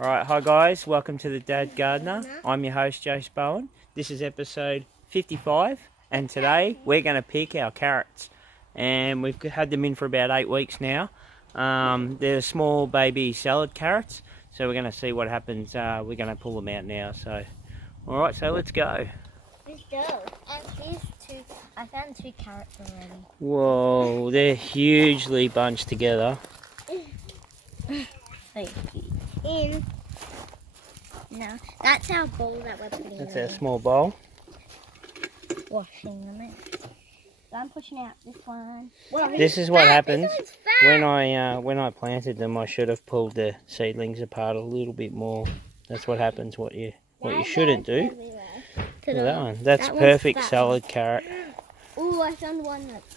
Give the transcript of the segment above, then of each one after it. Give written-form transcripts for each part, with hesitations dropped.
Alright, hi guys, welcome to the Dad Gardener. I'm your host Jace Bowen. This is episode 55 and today we're going to pick our carrots. And we've had them in for about 8 weeks now. They're small baby salad carrots, so we're going to see what happens. We're going to pull them out now. So, alright, so let's go. Let's go. And here's two. I found 2 carrots already. Whoa, they're hugely bunched together. In. No, that's our bowl that we're putting That's them our in. small bowl. Washing them in. So I'm pushing out this one. This is what happens This one's when I planted them. I should have pulled the seedlings apart a little bit more. That's what happens. What you shouldn't do. Look at that one. That's perfect salad carrot. Oh, I found one that's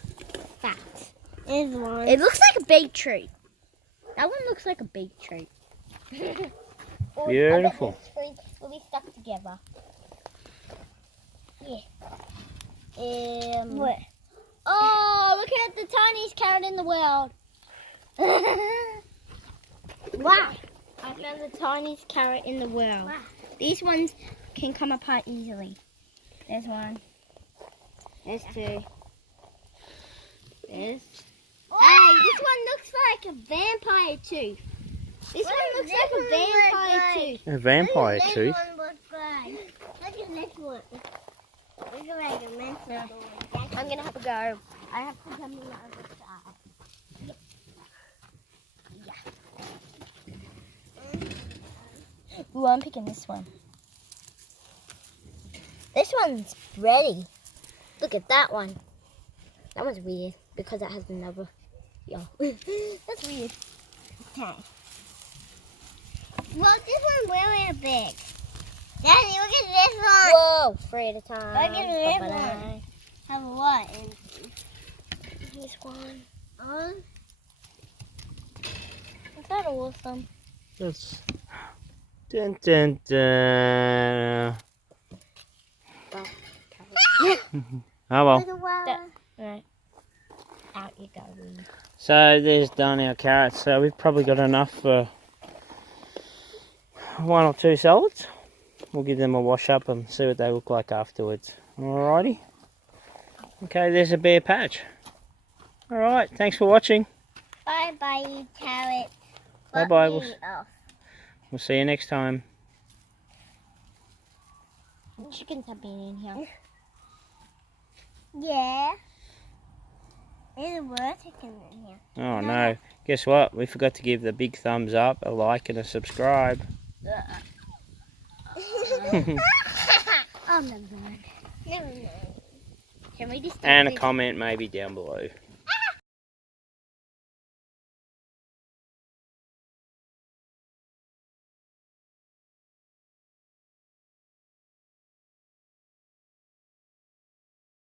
fat. There's one. It looks like a beetroot. That one looks like a beetroot. Beautiful. Will be stuck together. Yeah. What? Oh, look at the tiniest carrot in the world. Wow. I found the tiniest carrot in the world. Wow. These ones can come apart easily. There's one. There's 2. There's... Hey, this one looks like a vampire tooth. This one looks like a vampire tooth. A vampire tooth? This one looks like... Look at this one. Look like a mental. I'm going to have a go. I have to come to the other side. Yeah. Ooh, I'm picking this one. This one's ready. Look at that one. That one's weird because it has another. Yo, that's weird. Okay. Well, this one's really big. Daddy, look at this one. Whoa, 3 at a time. Look at this one. Have what? This one. Is that awesome? That's... Dun, dun, dun. Oh well. Right. Out you go. So there's done our carrots. So we've probably got enough for 1 or 2 salads. We'll give them a wash up and see what they look like afterwards. Alrighty. Okay, there's a bare patch. Alright, thanks for watching. Bye bye, carrot. Bye bye. We'll see you next time. Chickens have been in here. Yeah. There's a chicken in here. Oh no. Guess what? We forgot to give the big thumbs up, a like and a subscribe. Oh, never mind. Never mind. Can we just And a comment maybe down below.